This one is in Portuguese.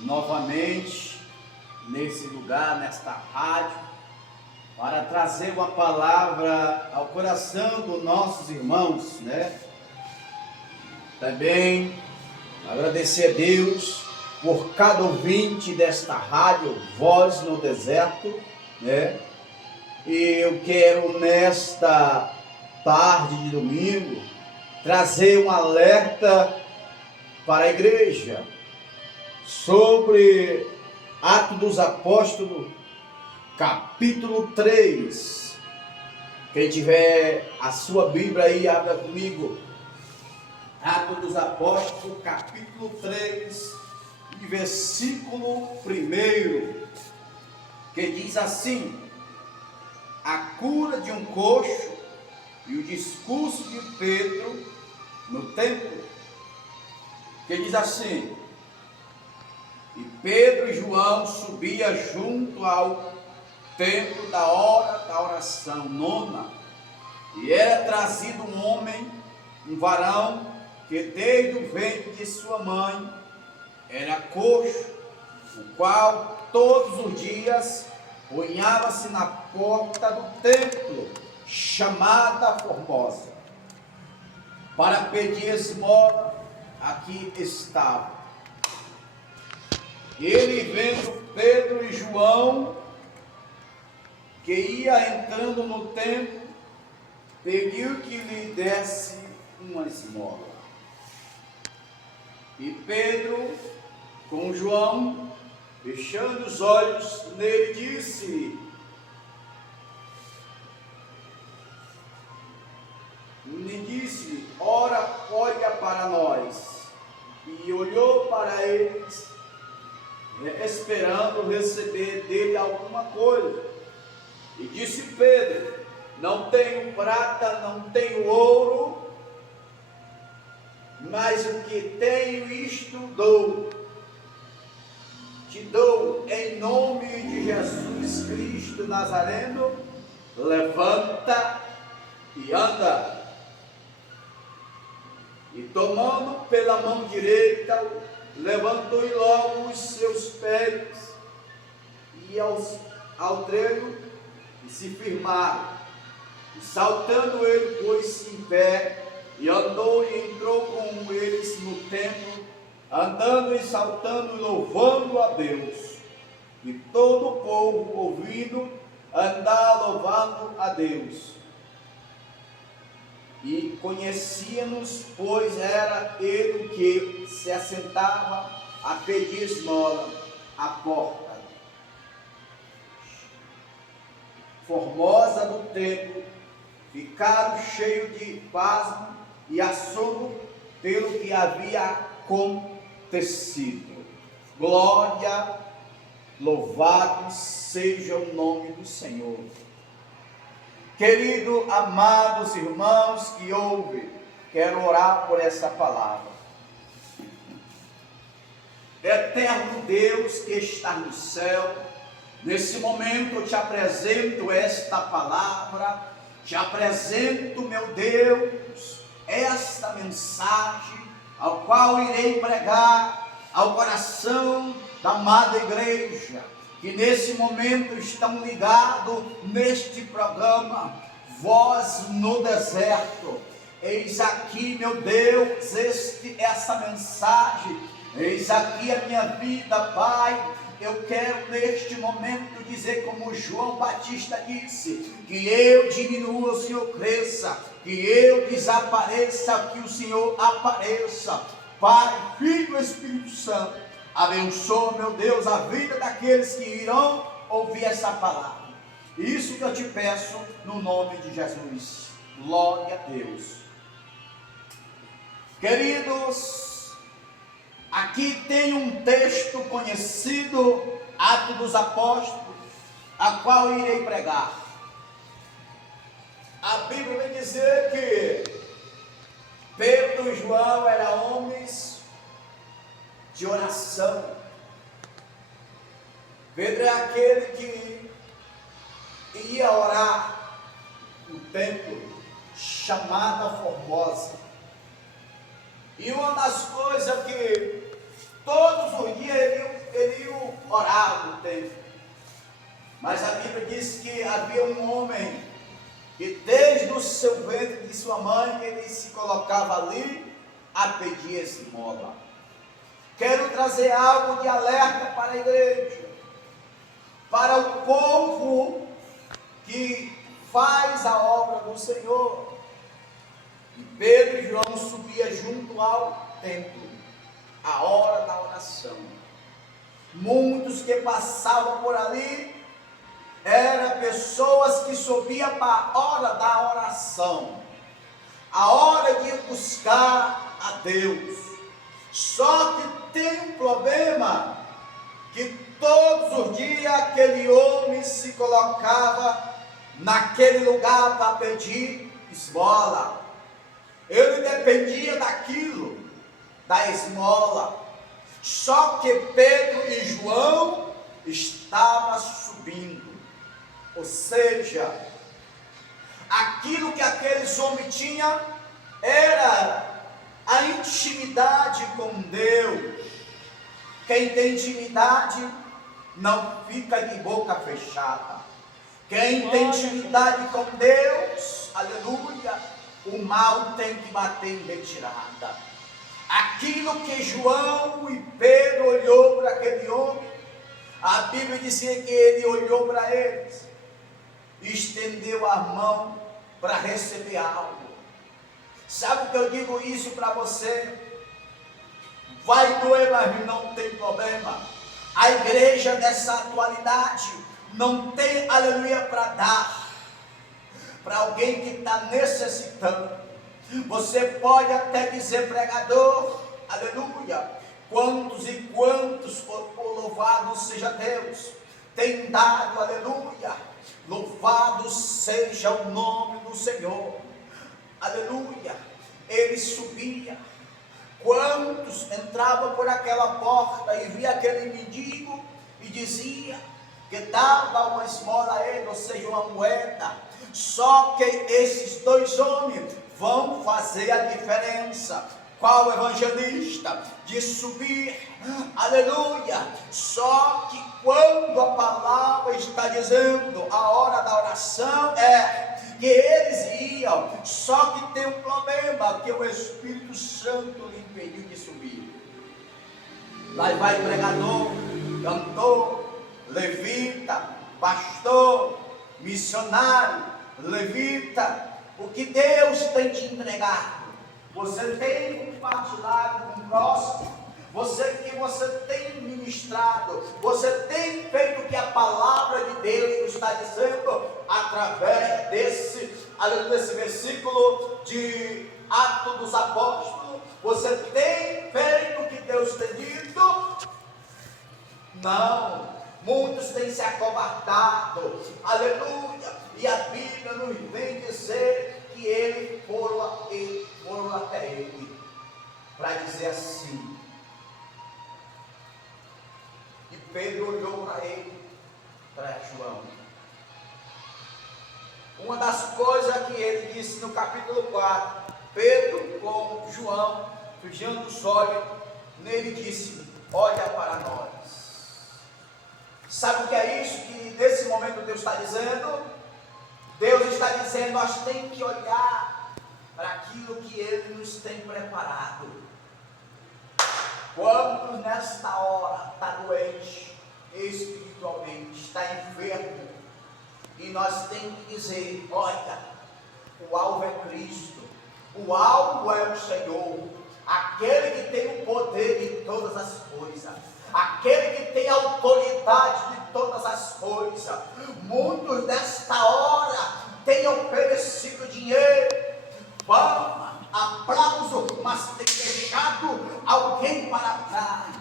novamente nesse lugar, nesta rádio, para trazer uma palavra ao coração dos nossos irmãos, né? Também agradecer a Deus por cada ouvinte desta rádio Voz no Deserto, né? E eu quero nesta tarde de domingo trazer um alerta para a igreja sobre Atos dos Apóstolos, capítulo 3. Quem tiver a sua Bíblia aí, abra comigo. Atos dos Apóstolos, capítulo 3, e versículo 1, que diz assim: a cura de um coxo e o discurso de Pedro no templo, que diz assim: e Pedro e João subiam junto ao templo da hora da oração nona, e era trazido um homem, um varão, que desde o ventre de sua mãe era coxo, o qual todos os dias punhava-se na porta do templo, chamada Formosa, para pedir esmola. Aqui estava. Ele, vendo Pedro e João, que ia entrando no templo, pediu que lhe desse uma esmola. E Pedro, com João, fechando os olhos nele, disse: ora, olha para nós. E olhou para eles, esperando receber dele alguma coisa. E disse Pedro: não tenho prata, não tenho ouro, mas o que tenho isto dou. Te dou em nome de Jesus Cristo Nazareno, levanta e anda. E tomando pela mão direita, levantou-lhe logo os seus pés e ao treino, e se firmaram. E saltando ele pôs-se em pé, e andou e entrou com eles no templo, andando e saltando e louvando a Deus. E todo o povo ouvindo, andar louvando a Deus. E conhecia-nos, pois era ele que se assentava a pedir esmola à porta formosa do templo. Ficaram cheios de pasmo e assombro pelo que havia acontecido. Glória, louvado seja o nome do Senhor. Querido, amados irmãos que ouvem, quero orar por essa palavra. Eterno Deus que está no céu, nesse momento eu te apresento esta palavra, te apresento, meu Deus, esta mensagem, ao qual irei pregar ao coração da amada igreja, que nesse momento estão ligados neste programa, Voz no Deserto. Eis aqui, meu Deus, essa mensagem, eis aqui a minha vida, Pai. Eu quero neste momento dizer, como João Batista disse, que eu diminua, o Senhor cresça, que eu desapareça, que o Senhor apareça. Pai, Filho e Espírito Santo, abençoa, meu Deus, a vida daqueles que irão ouvir essa palavra. Isso que eu te peço no nome de Jesus. Glória a Deus. Queridos, aqui tem um texto conhecido, Atos dos Apóstolos, a qual irei pregar. A Bíblia vai dizer que Pedro e João eram homens de oração. Pedro é aquele que ia orar no templo, chamada Formosa. E uma das coisas que todos os dias orar no templo. Mas a Bíblia diz que havia um homem que desde o seu ventre de sua mãe, ele se colocava ali a pedir esmola. Quero trazer algo de alerta para a igreja, para o povo que faz a obra do Senhor. E Pedro e João subiam junto ao templo, a hora da oração. Muitos que passavam por ali eram pessoas que subiam para a hora da oração, a hora de buscar a Deus. Só que tem um problema, que todos os dias aquele homem se colocava naquele lugar para pedir esmola. Ele dependia daquilo, da esmola. Só que Pedro e João estavam subindo. Ou seja, aquilo que aqueles homens tinham era a intimidade com Deus. Quem tem intimidade não fica de boca fechada. Quem tem intimidade com Deus, aleluia, o mal tem que bater em retirada. Aquilo que João e Pedro olhou para aquele homem, a Bíblia dizia que ele olhou para eles, estendeu a mão para receber algo. Sabe o que eu digo isso para você? Vai doer, mas não tem problema. A igreja dessa atualidade não tem, aleluia, para dar para alguém que está necessitando. Você pode até dizer, pregador, aleluia, quantos e quantos, louvado seja Deus, tem dado, aleluia, louvado seja o nome do Senhor, aleluia. Ele subia. Quantos entravam por aquela porta e via aquele mendigo e dizia que dava uma esmola a ele, ou seja, uma moeda. Só que esses dois homens vão fazer a diferença. Qual evangelista? De subir, aleluia. Só que quando a palavra está dizendo a hora da oração que eles iam, só que tem um problema, que o Espírito Santo lhe impediu de subir. Lá vai pregador, cantor, levita, pastor, missionário, levita. O que Deus tem te entregado, você tem compartilhado com o próximo, você tem ministrado, você tem feito o que a palavra de Deus está dizendo através desse versículo de Atos dos Apóstolos. Você tem feito o que Deus tem dito? Não. Muitos têm se acovardado, aleluia, e a Bíblia nos vem dizer que eles foram até ele, para dizer assim. E Pedro olhou para ele, para João. Uma das coisas que ele disse no capítulo 4, Pedro com João, fechando os olhos, nele disse, olha para nós. Sabe o que é isso que nesse momento Deus está dizendo? Deus está dizendo, nós temos que olhar para aquilo que Ele nos tem preparado. Quantos nesta hora está doente espiritualmente, está enfermo, e nós temos que dizer, olha, o alvo é Cristo, o alvo é o Senhor, aquele que tem o poder de todas as coisas, aquele que tem autoridade de todas as coisas. Muitos nesta hora têm oferecido dinheiro, fama, aplauso, mas têm deixado alguém para trás.